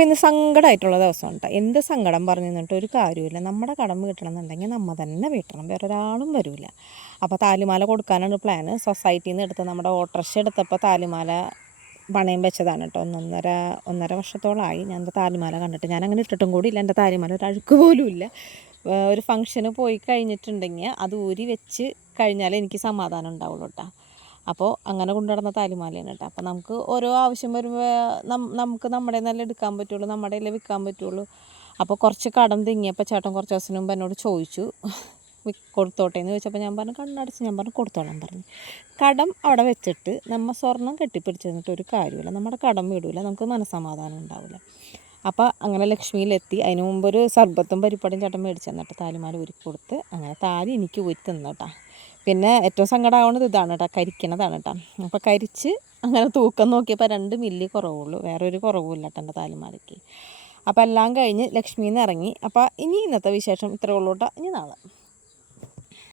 അപ്പോൾ ഇന്ന് സങ്കടമായിട്ടുള്ള ദിവസമാണ് കേട്ടോ. എന്ത് സങ്കടം പറഞ്ഞു നിന്നിട്ട് ഒരു കാര്യമില്ല. നമ്മുടെ കടം വീട്ടണമെന്നുണ്ടെങ്കിൽ നമ്മൾ തന്നെ വീട്ടണം, വേറെ ഒരാളും വരില്ല. അപ്പോൾ താലിമാല കൊടുക്കാനാണ് പ്ലാന്. സൊസൈറ്റിയിൽ നിന്ന് എടുത്ത് നമ്മുടെ ഓട്ടോറിക്ഷ എടുത്തപ്പോൾ താലിമാല പണയം വെച്ചതാണ് കേട്ടോ. ഒന്നര വർഷത്തോളമായി ഞാൻ എൻ്റെ താലിമാല കണ്ടിട്ട്. ഞാൻ അങ്ങനെ ഇട്ടിട്ടും കൂടി ഇല്ല. എൻ്റെ താലിമാല ഒരു അഴുക്ക് പോലും ഇല്ല. ഒരു ഫംഗ്ഷന് പോയി കഴിഞ്ഞിട്ടുണ്ടെങ്കിൽ അത് ഊരി വെച്ച് കഴിഞ്ഞാൽ എനിക്ക് സമാധാനം ഉണ്ടാവുള്ളൂ കേട്ടോ. അപ്പോൾ അങ്ങനെ കൊണ്ടു നടന്ന താലിമാലയാണ് കേട്ടോ. അപ്പോൾ നമുക്ക് ഓരോ ആവശ്യം വരുമ്പോൾ നമുക്ക് നമ്മുടെ നല്ല എടുക്കാൻ പറ്റുള്ളൂ, നമ്മുടെ കയ്യിൽ വിൽക്കാൻ പറ്റുള്ളൂ. അപ്പോൾ കുറച്ച് കടം തിങ്ങിയപ്പോൾ ചേട്ടൻ കുറച്ച് ദിവസം മുമ്പ് എന്നോട് ചോദിച്ചു കൊടുത്തോട്ടെ എന്ന് ചോദിച്ചപ്പോൾ ഞാൻ പറഞ്ഞു കണ്ണടച്ച്, ഞാൻ പറഞ്ഞു കൊടുത്തോളാൻ പറഞ്ഞു. കടം അവിടെ വെച്ചിട്ട് നമ്മൾ സ്വർണം കെട്ടിപ്പിടിച്ച് തന്നിട്ട് ഒരു കാര്യമില്ല, നമ്മുടെ കടം വിടില്ല, നമുക്ക് മനസ്സമാധാനം ഉണ്ടാവില്ല. അപ്പോൾ അങ്ങനെ ലക്ഷ്മിയിലെത്തി. അതിന് മുമ്പൊരു സർബത്തും പരിപ്പടിയും ചേട്ടൻ മേടിച്ച് തന്നിട്ട് താലിമാല ഒരുക്കി കൊടുത്ത് അങ്ങനെ താലി എനിക്ക് ഊരി തന്നിട്ടാ. പിന്നെ ഏറ്റവും സങ്കടമാവുന്നത് ഇതാണ് കേട്ടോ, കരിക്കണതാണ് കേട്ടോ. അപ്പോൾ കരിച്ച് അങ്ങനെ തൂക്കം നോക്കിയപ്പോൾ 2 മില്ലി കുറവുള്ളൂ, വേറെ ഒരു കുറവുമില്ല കേട്ടോ എൻ്റെ താലിമാലയ്ക്ക്. അപ്പോൾ എല്ലാം കഴിഞ്ഞ് ലക്ഷ്മിയിൽ നിന്ന് ഇറങ്ങി. അപ്പോൾ ഇനി ഇന്നത്തെ വിശേഷം ഇത്രേ ഉള്ളൂ കേട്ടോ. ഇനി നാളെ